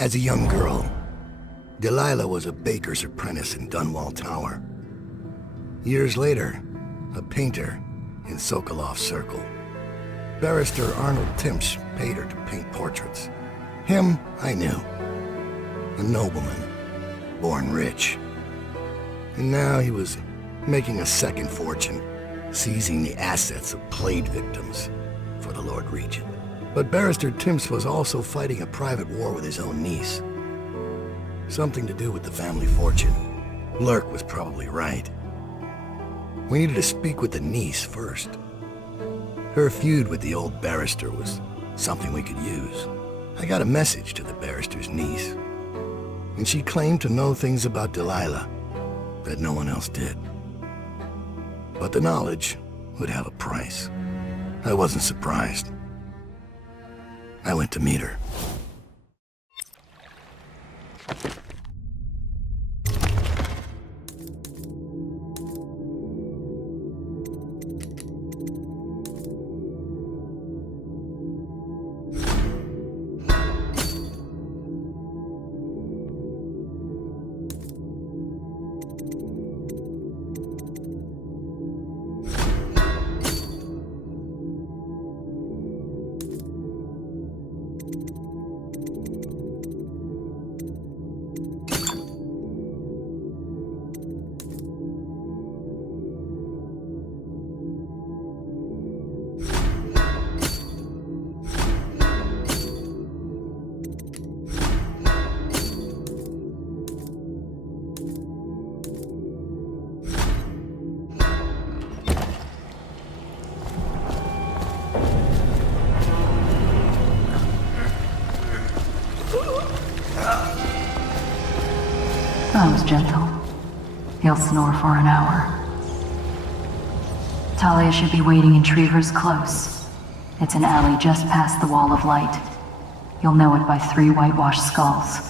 As a young girl, Delilah was a baker's apprentice in Dunwall Tower. Years later, a painter in Sokolov Circle. Barrister Arnold Timsh paid her to paint portraits. Him, I knew. A nobleman, born rich. And now he was making a second fortune, seizing the assets of plague victims for the Lord Regent. But Barrister Timsh was also fighting a private war with his own niece. Something to do with the family fortune. Lurk was probably right. We needed to speak with the niece first. Her feud with the old barrister was something we could use. I got a message to the barrister's niece, and she claimed to know things about Delilah that no one else did. But the knowledge would have a price. I wasn't surprised. I went to meet her. That was gentle. He'll snore for an hour. Talia should be waiting in Trevor's Close. It's an alley just past the Wall of Light. You'll know it by 3 whitewashed skulls.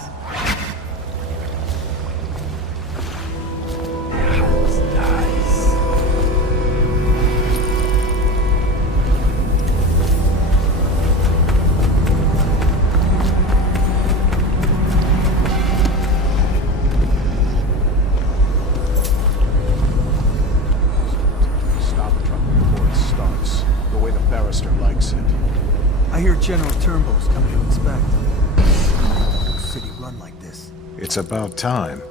I hear General Turnbull's coming to inspect. No city run like this. It's about time.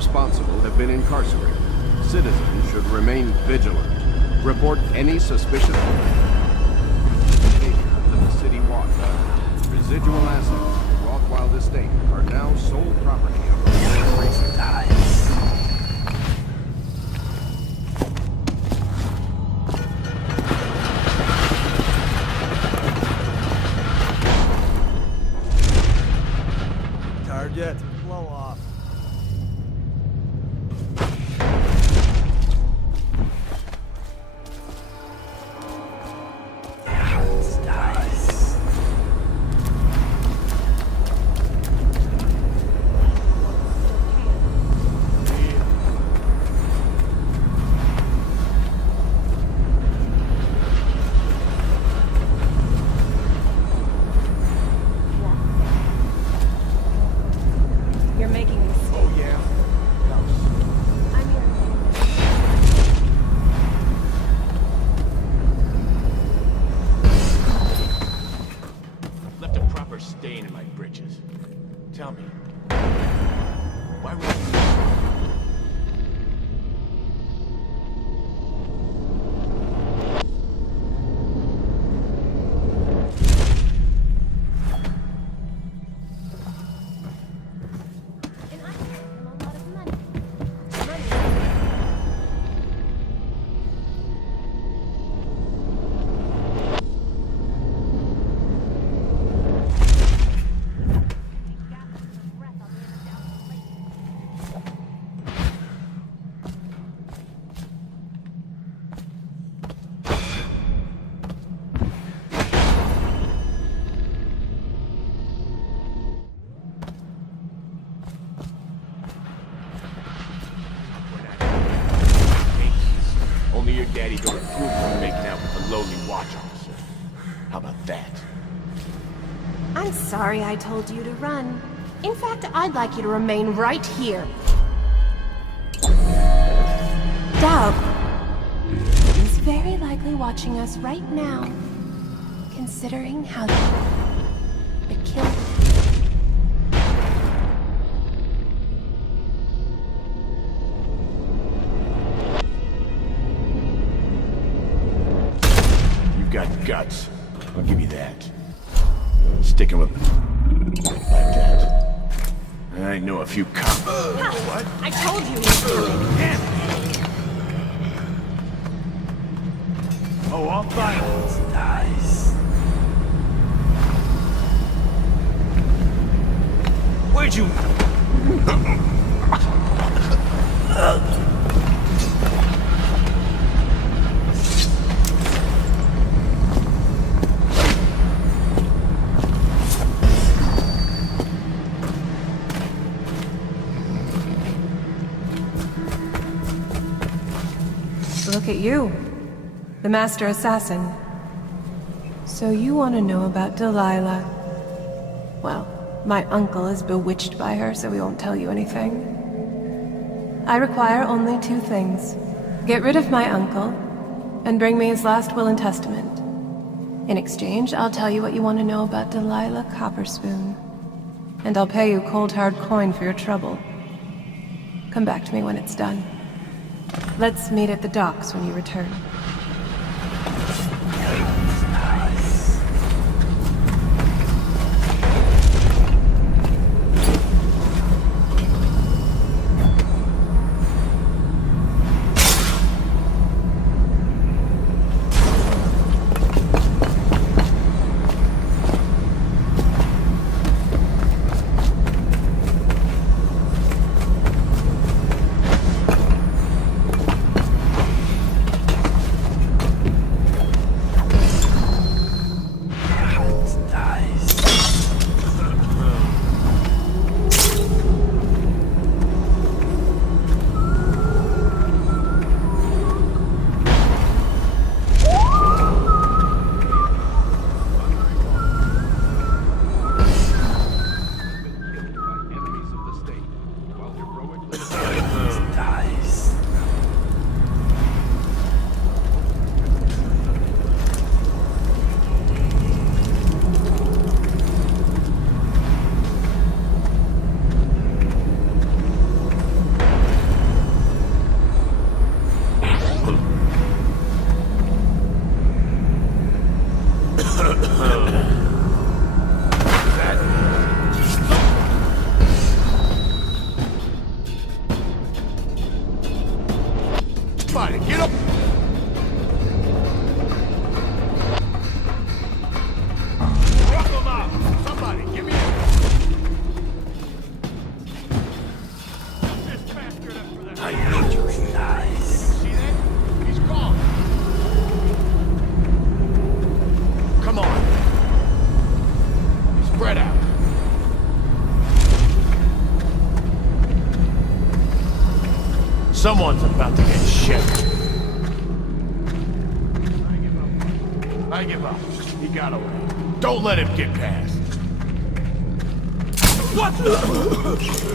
responsible have been incarcerated. Citizens should remain vigilant. Report any suspicious behavior to the city watch. Residual assets of the Rothwild estate are now sole property of the Target, blow off. You're making a mistake. Oh yeah? I'm here. Left a proper stain in my britches. Tell me, why would you... And I owe him a lot of money. Only your daddy don't approve of making out with a lowly watch officer. How about that? I'm sorry I told you to run. In fact, I'd like you to remain right here. Dub is very likely watching us right now, considering how the kill. You've got guts. I'll give you that. Sticking with me like that. I know a few cops. What? I told you he was coming. Oh, all violence Nice. Where'd you... Look at you, the master assassin. So you want to know about Delilah? Well, my uncle is bewitched by her, so we won't tell you anything. I require only two things. Get rid of my uncle, and bring me his last will and testament. In exchange, I'll tell you what you want to know about Delilah Copperspoon. And I'll pay you cold hard coin for your trouble. Come back to me when it's done. Let's meet at the docks when you return. Spread out. Someone's about to get shit. I give up. He got away. Don't let him get past. What the?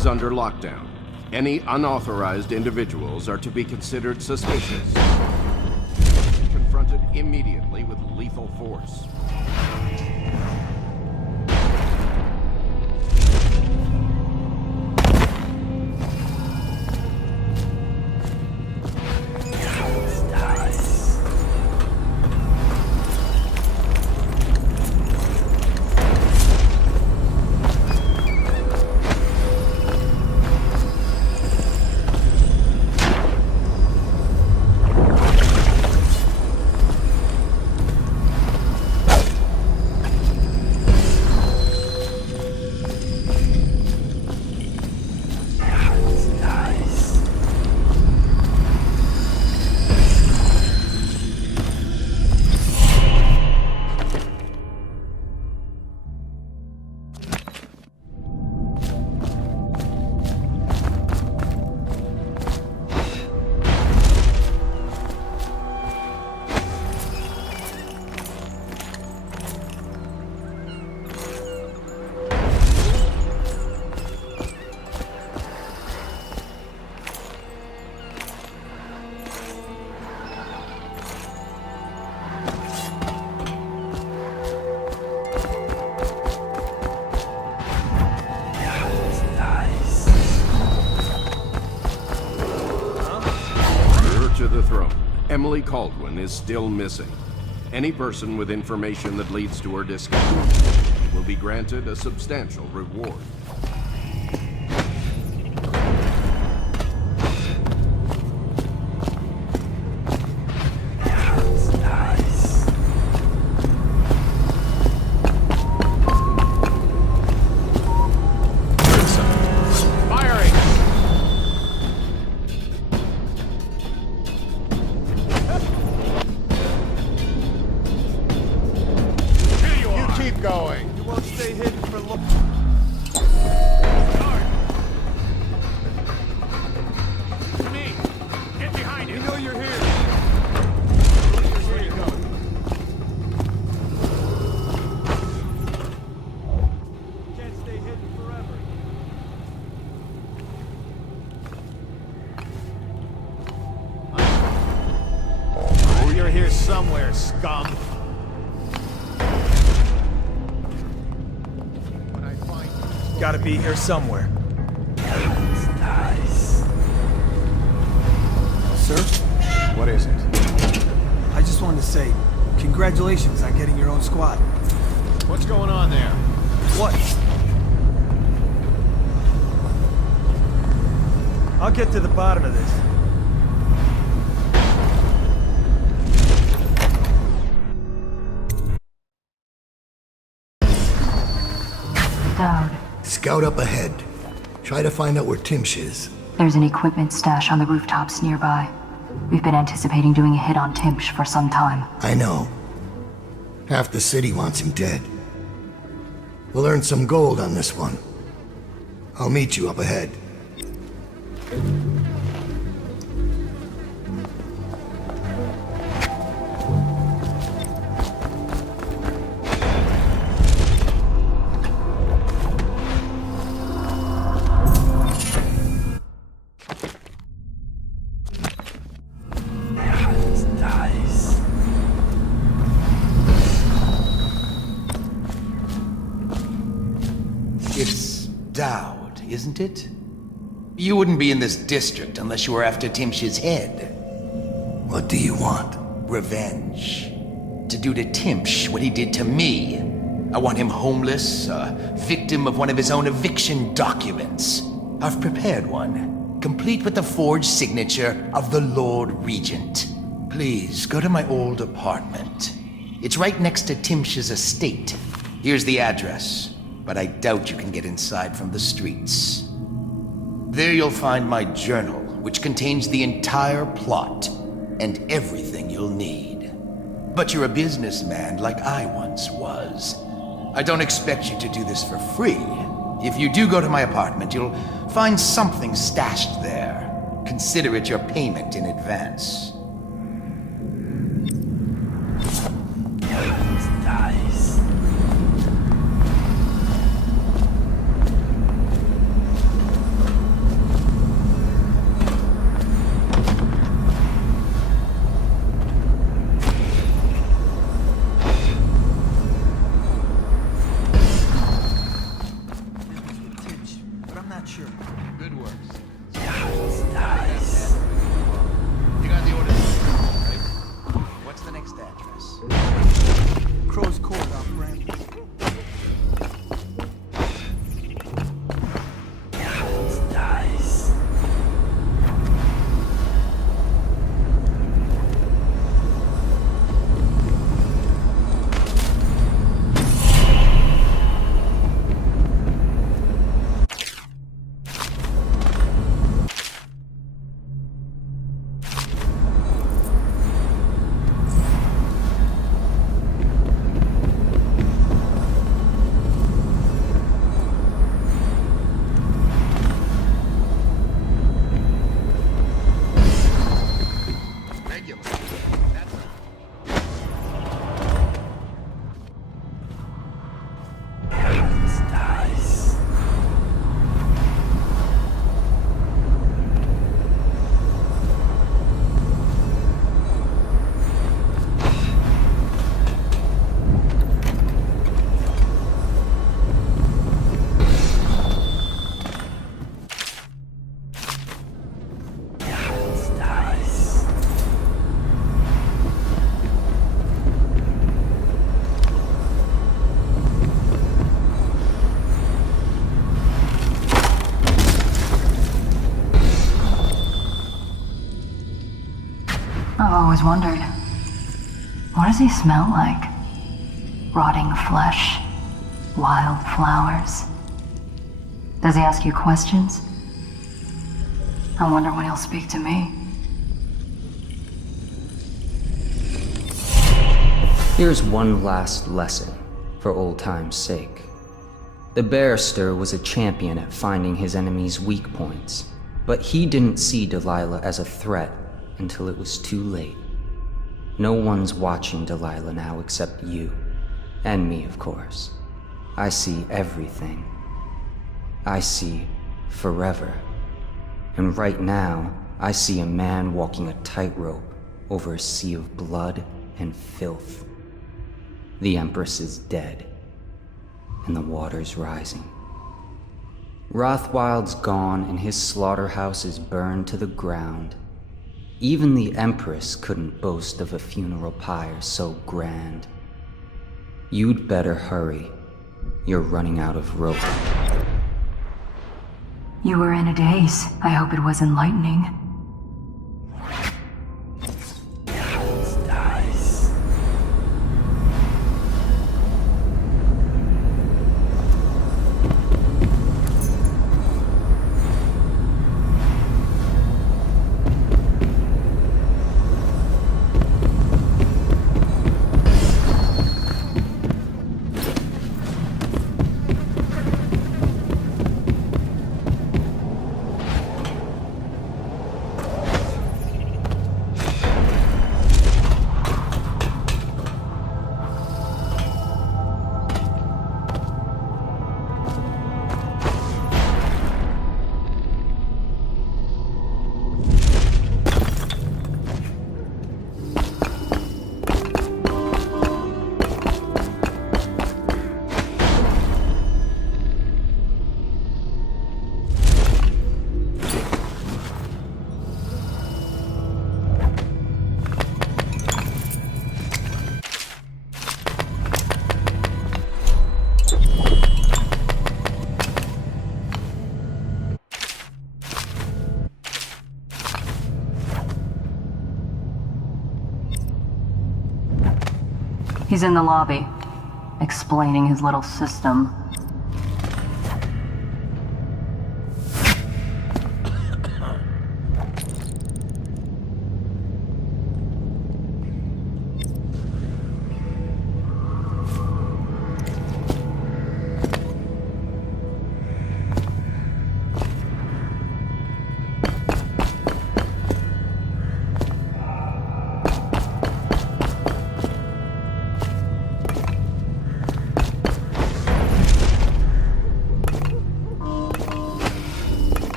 is under lockdown. Any unauthorized individuals are to be considered suspicious. Confronted immediately with lethal force. To the throne. Emily Caldwin is still missing. Any person with information that leads to her discovery will be granted a substantial reward. Going. You won't stay hidden for long. To me! Get behind We him! know you're here. Where you go? Can't stay hidden forever. Oh, you're here somewhere, scum. Gotta be here somewhere. Nice. Sir? What is it? I just wanted to say, congratulations on getting your own squad. What's going on there? What? I'll get to the bottom of this. Dowd, Scout up ahead. Try to find out where Timsh is. there's an equipment stash on the rooftops nearby. We've been anticipating doing a hit on Timsh for some time. I know. Half the city wants him dead. We'll earn some gold on this one. I'll meet you up ahead. It's Dowd, isn't it? You wouldn't be in this district unless you were after Timsh's head. What do you want? Revenge. To do to Timsh what he did to me. I want him homeless, a victim of one of his own eviction documents. I've prepared one, complete with the forged signature of the Lord Regent. Please, go to my old apartment. It's right next to Timsh's estate. Here's the address, but I doubt you can get inside from the streets. There you'll find my journal, which contains the entire plot and everything you'll need. But you're a businessman like I once was. I don't expect you to do this for free. If you do go to my apartment, you'll find something stashed there. Consider it your payment in advance. Nice. I've always wondered, what does he smell like? Rotting flesh? Wild flowers? Does he ask you questions? I wonder when he'll speak to me. Here's one last lesson, for old time's sake. The barrister was a champion at finding his enemies' weak points, but he didn't see Delilah as a threat until it was too late. No one's watching Delilah now except you. And me, of course. I see everything. I see forever. And right now, I see a man walking a tightrope over a sea of blood and filth. The Empress is dead, and the water's rising. Rothwild's gone, and his slaughterhouse is burned to the ground. Even the Empress couldn't boast of a funeral pyre so grand. You'd better hurry. You're running out of rope. You were in a daze. I hope it was enlightening. He's in the lobby, explaining his little system.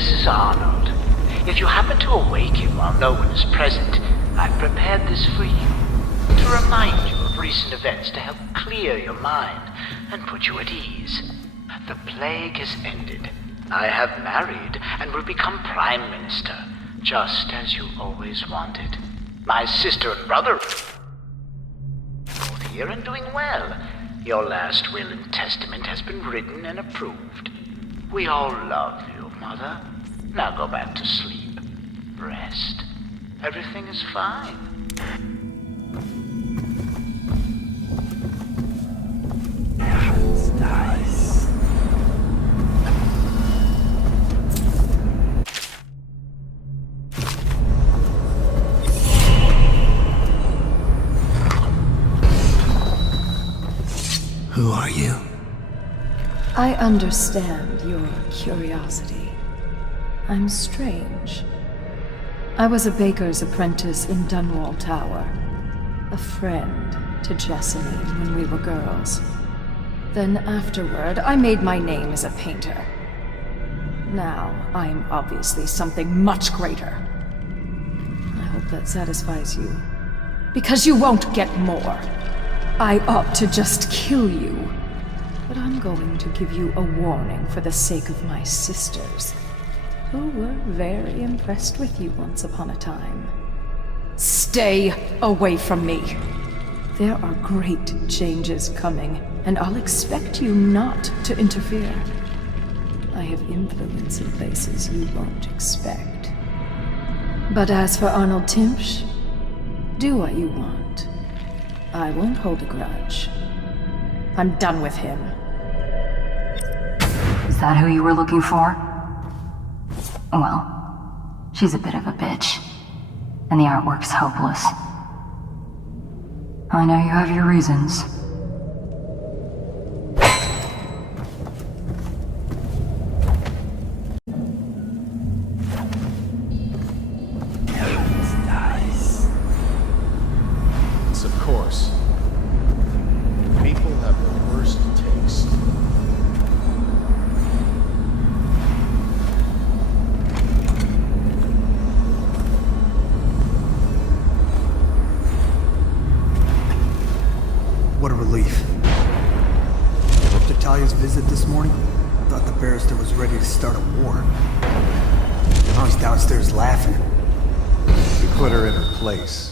This is Arnold. If you happen to awaken while no one is present, I've prepared this for you. To remind you of recent events to help clear your mind and put you at ease. The plague has ended. I have married and will become Prime Minister, just as you always wanted. My sister and brother both here and doing well. Your last will and testament has been written and approved. We all love you, Mother. Now go back to sleep. Rest. Everything is fine. Who are you? I understand your curiosity. I'm strange. I was a baker's apprentice in Dunwall Tower. A friend to Jessamine when we were girls. Then afterward, I made my name as a painter. Now, I'm obviously something much greater. I hope that satisfies you. Because you won't get more. I ought to just kill you. But I'm going to give you a warning for the sake of my sisters, who were very impressed with you once upon a time. Stay away from me. There are great changes coming, and I'll expect you not to interfere. I have influence in places you won't expect. But as for Arnold Timpsch, do what you want. I won't hold a grudge. I'm done with him. Is that who you were looking for? Well, she's a bit of a bitch. And the artwork's hopeless. I know you have your reasons. Yes, of course. People have the worst taste. What a relief. After Talia's visit this morning, I thought the barrister was ready to start a war. Now he's downstairs laughing. He put her in her place.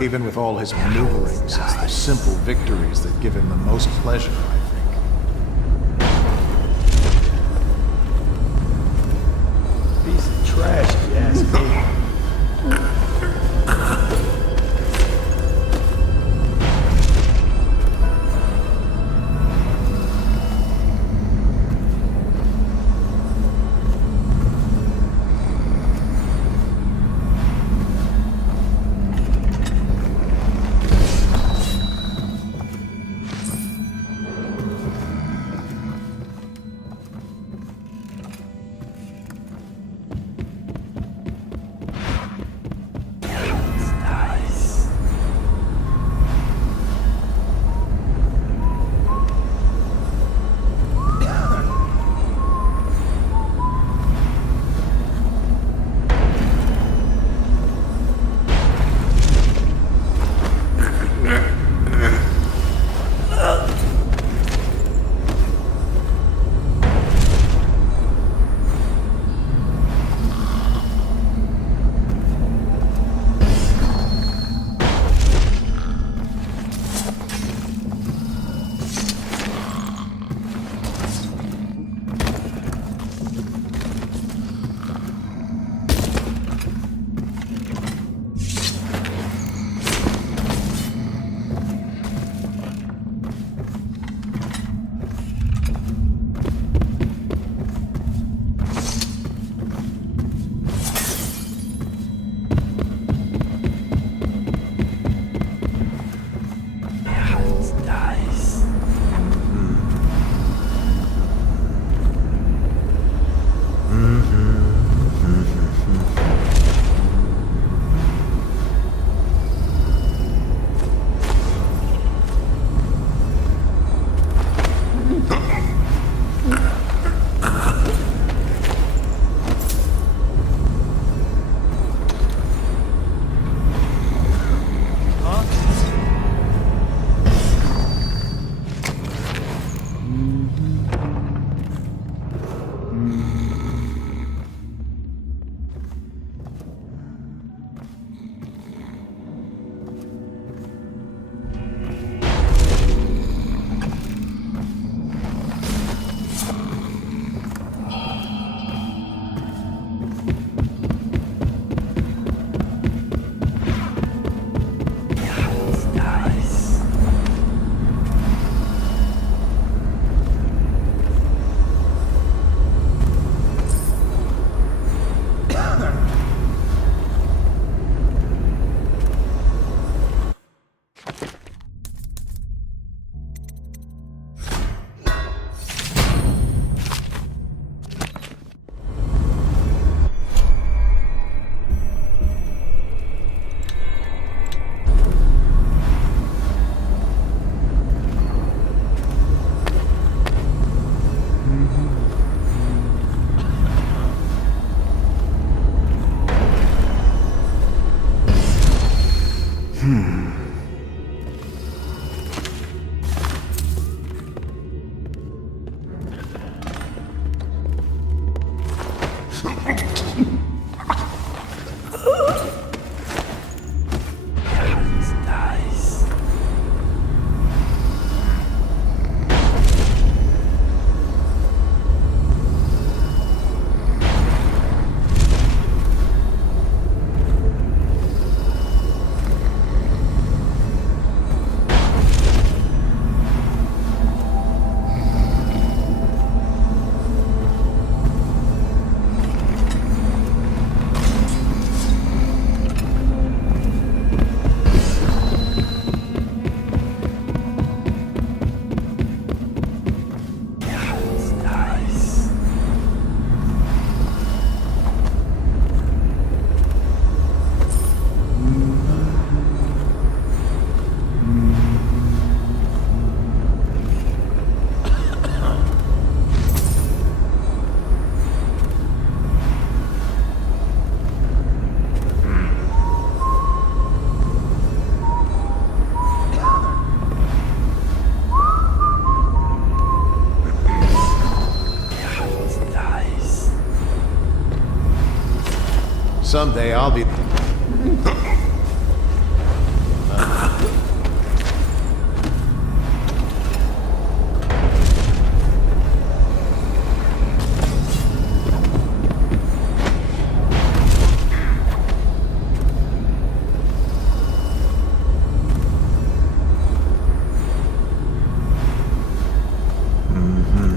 Even with all his maneuverings, it's the simple victories that give him the most pleasure, I think. Piece of trash, if you ask me. Someday I'll be...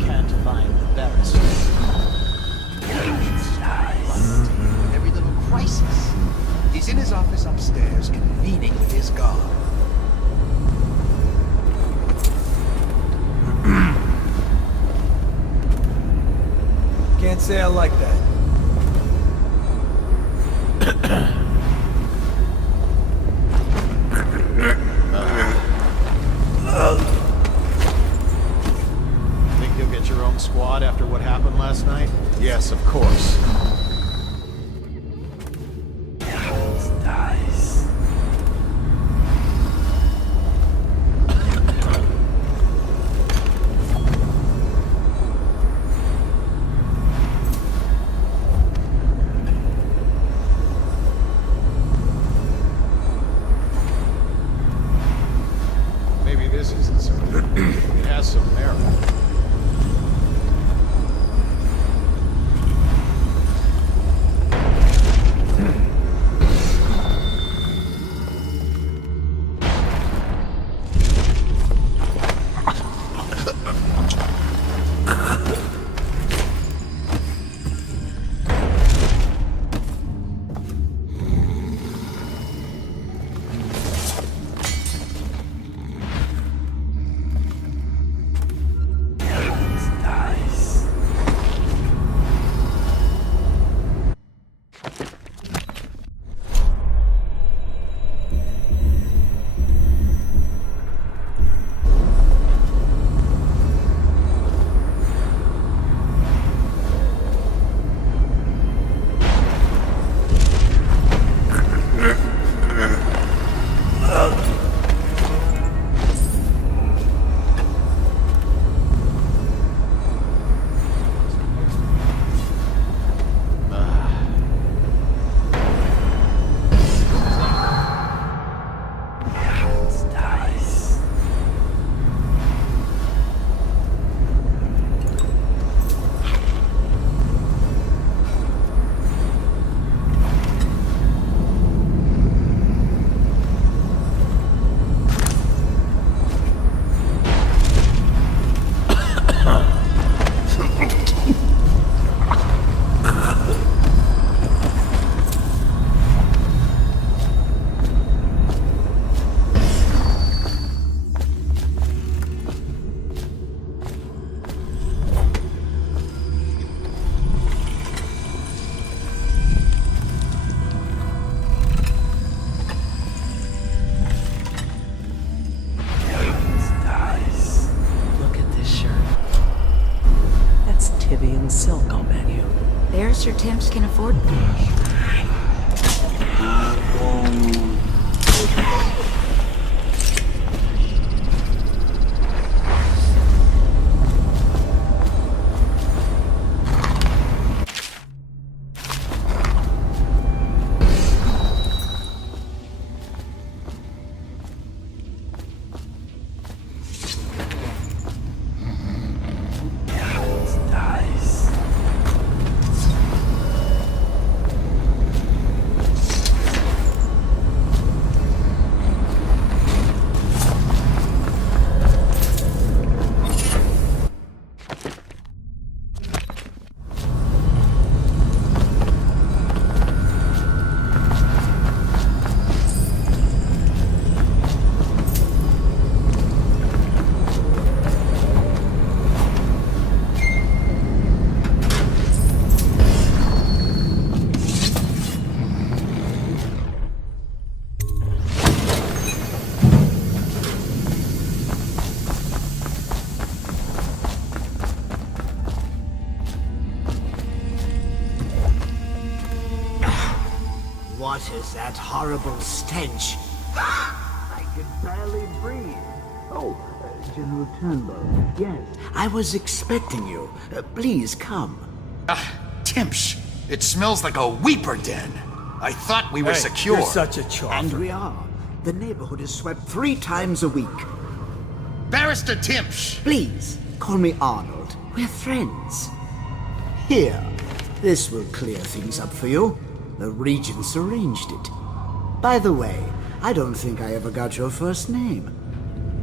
Can't find the barrister. Every little crisis. He's in his office upstairs, convening with his guard. Can't say I like that. Think you'll get your own squad after what happened last night? Yes, of course. Maybe this isn't so good. It has some merit. silk, I'll bet you. Barrister Temps can afford What is that horrible stench? I can barely breathe. Oh, General Turnbow. Yes, I was expecting you. Please come. Timsh, it smells like a weeper den. I thought we were secure. You're such a chopper. And we are. The neighborhood is swept 3 times a week. Barrister Timpsh! Please, call me Arnold. We're friends. Here, this will clear things up for you. The Regents arranged it. By the way, I don't think I ever got your first name.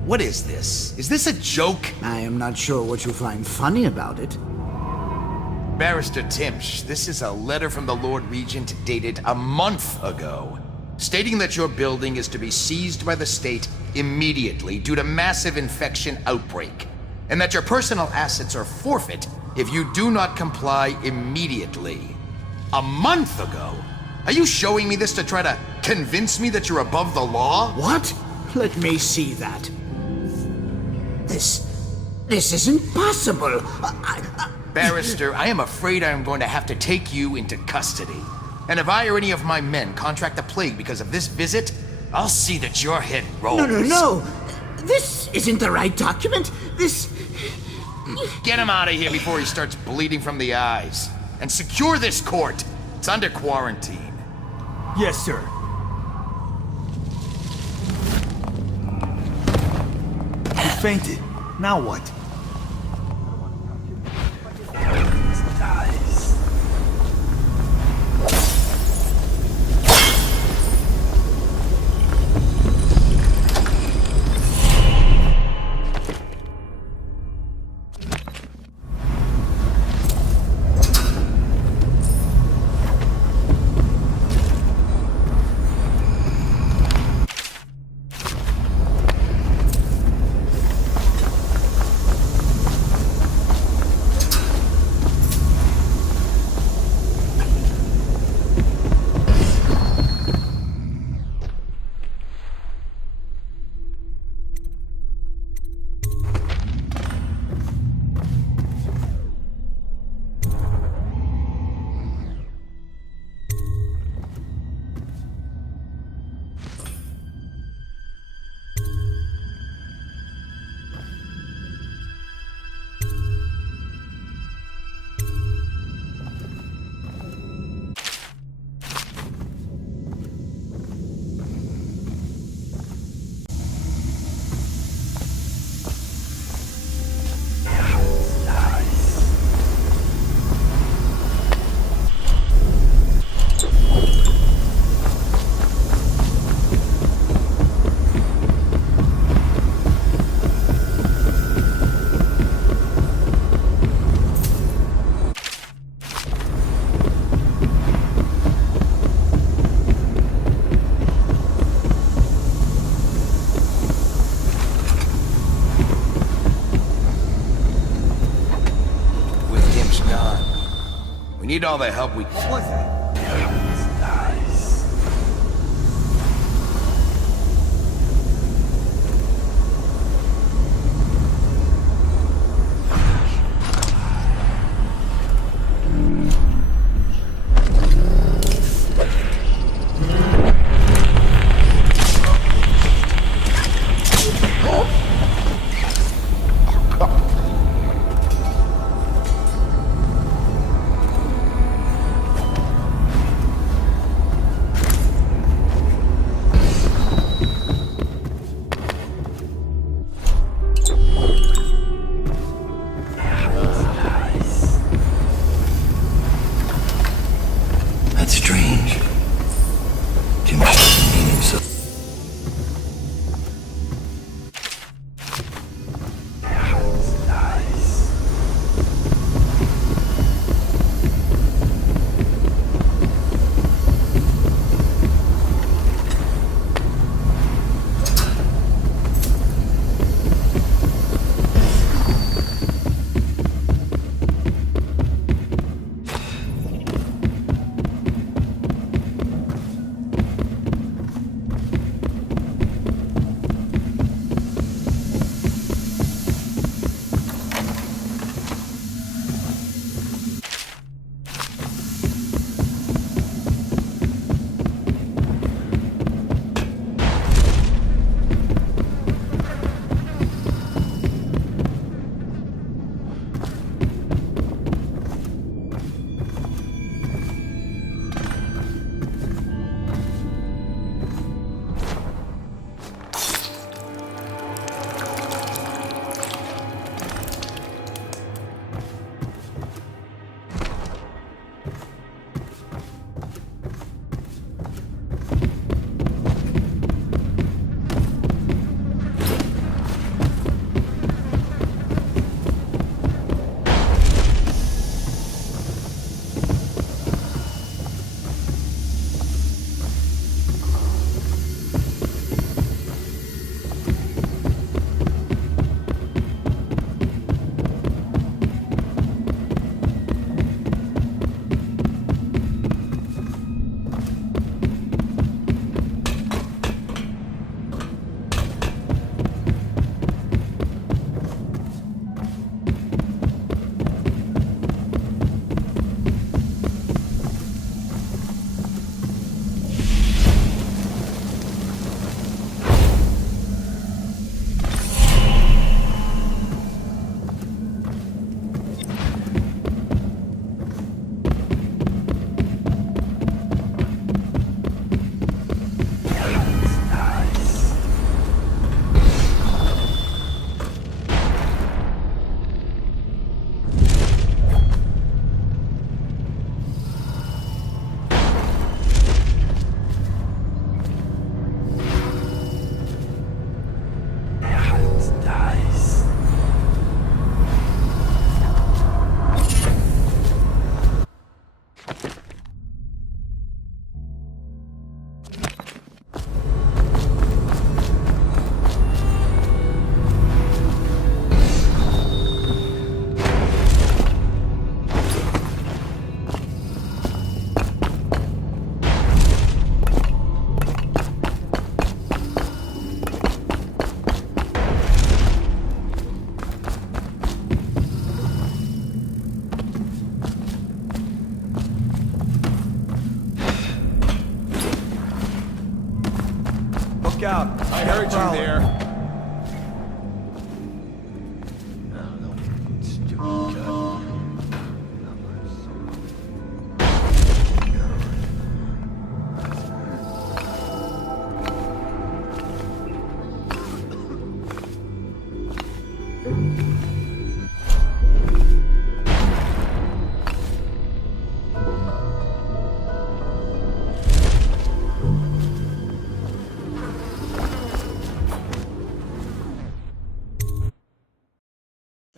What is this? Is this a joke? I am not sure what you find funny about it. Barrister Timpsh, this is a letter from the Lord Regent dated a month ago, stating that your building is to be seized by the state immediately due to massive infection outbreak, and that your personal assets are forfeit if you do not comply immediately. A month ago? Are you showing me this to try to convince me that you're above the law? What? Let me see that. This isn't possible. Barrister, I am afraid I am going to have to take you into custody. And if I or any of my men contract the plague because of this visit, I'll see that your head rolls. No. This isn't the right document. This... Get him out of here before he starts bleeding from the eyes. And secure this court. It's under quarantine. Yes, sir. He fainted. Now what? We need all the help we can. What was that?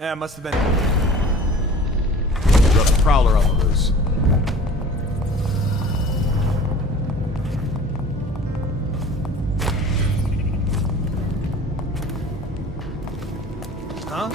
Yeah, must have been. Got a prowler on the loose. Huh?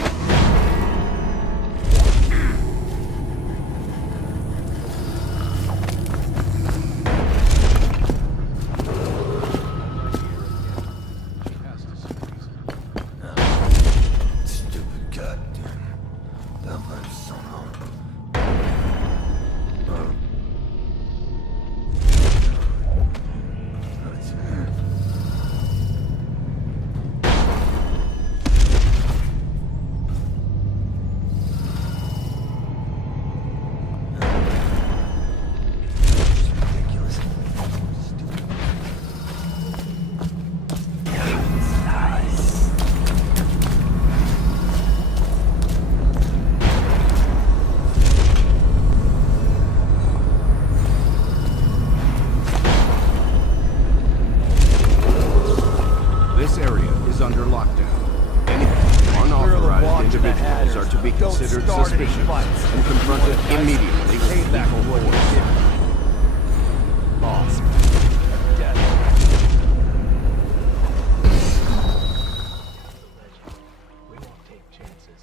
This area is under lockdown. Any unauthorized individuals are to be considered suspicious and confronted immediately with lethal force. Boss. Dead. We won't take chances.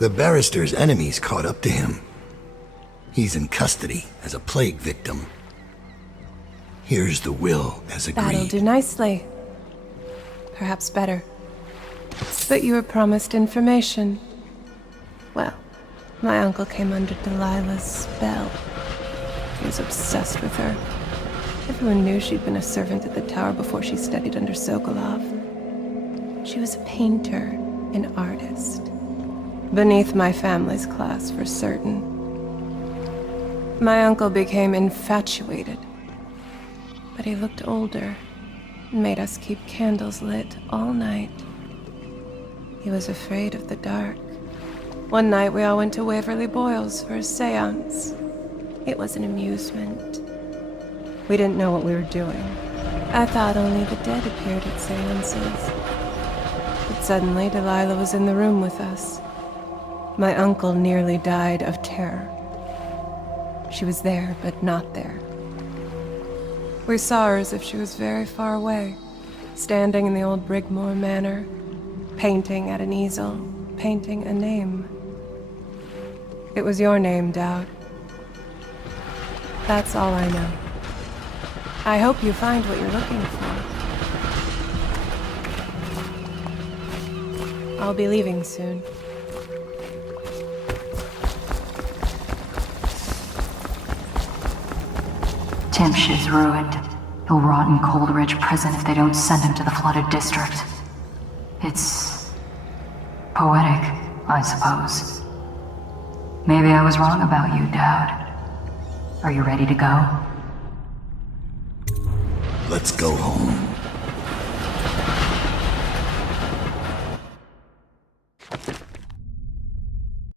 The barrister's enemies caught up to him. He's in custody as a plague victim. Here's the will as agreed. That'll do nicely. Perhaps better. But you were promised information. Well, my uncle came under Delilah's spell. He was obsessed with her. Everyone knew she'd been a servant at the tower before she studied under Sokolov. She was a painter, an artist. Beneath my family's class, for certain. My uncle became infatuated. But he looked older and made us keep candles lit all night. He was afraid of the dark. One night we all went to Waverly Boyle's for a seance. It was an amusement. We didn't know what we were doing. I thought only the dead appeared at seances. But suddenly Delilah was in the room with us. My uncle nearly died of terror. She was there, but not there. We saw her as if she was very far away, standing in the old Brigmore Manor, painting at an easel, painting a name. It was your name, Dowd. That's all I know. I hope you find what you're looking for. I'll be leaving soon. Timsh is ruined. He'll rot in Coldridge prison if they don't send him to the flooded district. It's poetic, I suppose. Maybe I was wrong about you, Dowd. Are you ready to go? Let's go home.